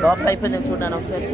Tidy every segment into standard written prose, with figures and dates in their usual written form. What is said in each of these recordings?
లోపల అయిపోయింది చూడండి ఒకసారి.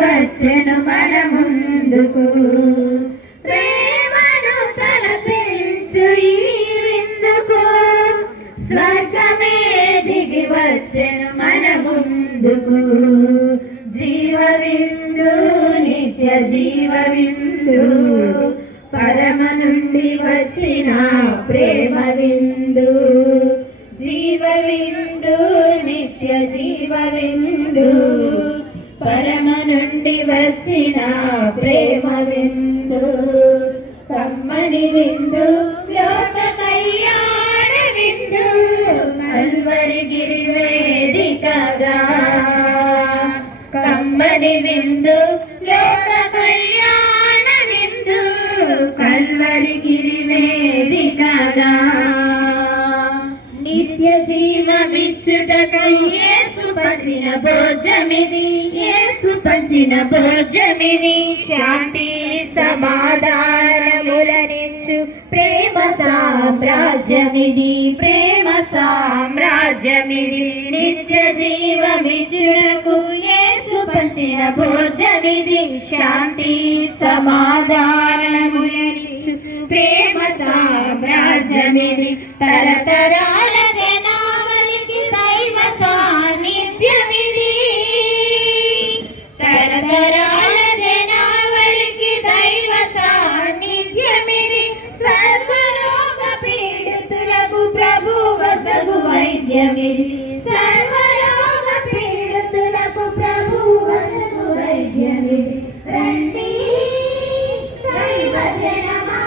వచ్చెను మన ముందుకు ప్రేమను తలపించు ఈ విందుకు స్వర్గమే దిగి వచ్చెను మన ముందుకు జీవ విందు నిత్య జీవ విందు పరమ నుండి వచ్చిన ప్రేమ విందు జీవ విందు నిత్య జీవ విందు పరమ నుండి వచ్చిన ప్రేమ విందు, కమ్మని విందు, లోక కళ్యాణ విందు, కల్వరి గిరి వేదికగా. కమ్మని విందు, లోక కళ్యాణ విందు, కల్వరి గిరి వేదికగా. నిత్య జీవమిచ్చుటకై యేసు పంచిన భోజమిది, యేసు పంచిన భోజమిది. శాంతి సమాధానములనిచ్చు ప్రేమ సామ్రాజ్యమిది, ప్రేమ సామ్రాజ్యమిది. నిత్య జీవమిచ్చుటకు యేసు పంచిన భోజమిది, శాంతి సమాధానములనిచ్చు ప్రేమ సామ్రాజ్యమిది. తరతరాల జనావళికి దైవ సాన్నిధ్యమిది, తరతరాల జనావళికి దైవ సాన్నిధ్యమిది. సర్వరోగ పీడితులకు ప్రభు వసగు వైద్యమిది, సర్వరోగ పీడితులకు ప్రభు వసగు వైద్యమిది. రండి దైవ జనమా,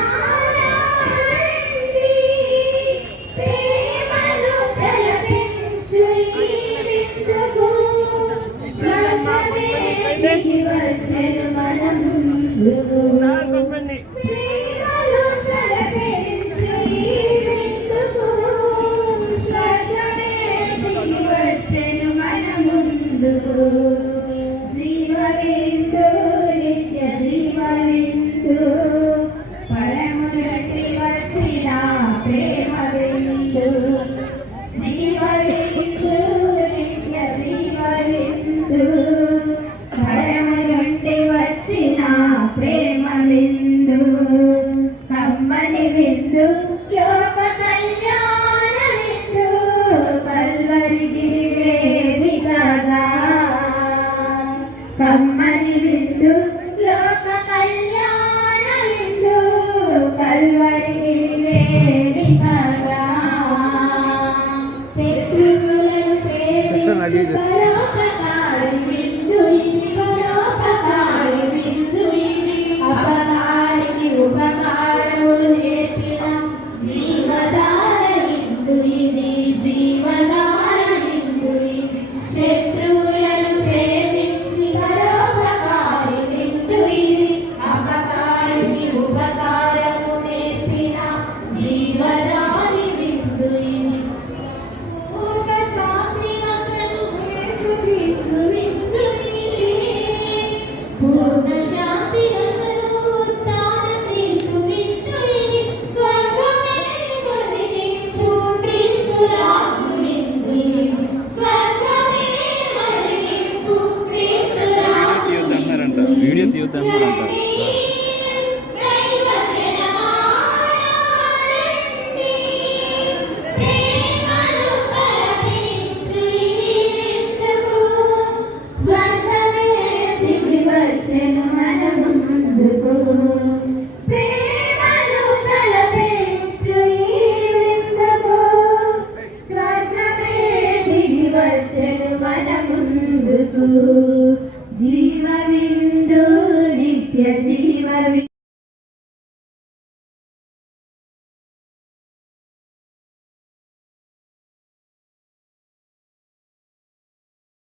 వచ్చెను మన ముందుకు. ప్రేమలో తలపించు ఈ విందుకు, స్వర్గమే దిగి వచ్చెను మన ముందుకు. జీవ విందు, నిత్య జీవ విందు, పరములకి వచ్చిన ప్రేమ విందు. జీవ విందు, నిత్య జీవ విందు, వచ్చిన ప్రేమ విందు, కమ్మని విందు, లోక కళ్యాణ విందు, కల్వరి గిరి వేదికగా. కమ్మని విందు, లోక కళ్యాణ విందు, కల్వరి గిరి వేదికగా. శత్రువులను ప్రేమించు పరోపకారి విందు ఇది, పరోపకారి విందు ఇది. అపకారికి ఉపకారములు నేర్పిన జీవధార విందు ఇది, జీవధార విందు ఇది. శత్రువులను ప్రేమించి పరోపకారి విందు ఇది, అపకారికి ఉపకారము నేర్పిన జీవధారి విందు ఇది. పూర్ణ శాంతి నసలు యేసుక్రీస్తు విందు ఇది, పూర్ణ శాంతి నసలు ఉత్థాన క్రీస్తు విందు ఇది. స్వర్గమే మదిలించు క్రీస్తు రాజు విందు ఇది, స్వర్గమే మదిలింపు క్రీస్తు రాజు విందు ఇది. వీడియో తీయొద్దన్నారంట. వచ్చెను మన ముందుకు. ప్రేమను తలపించు ఈ విందుకు, స్వర్గమే దిగి వచ్చెను మన ముందుకు. జీవ విందు, నిత్య జీవ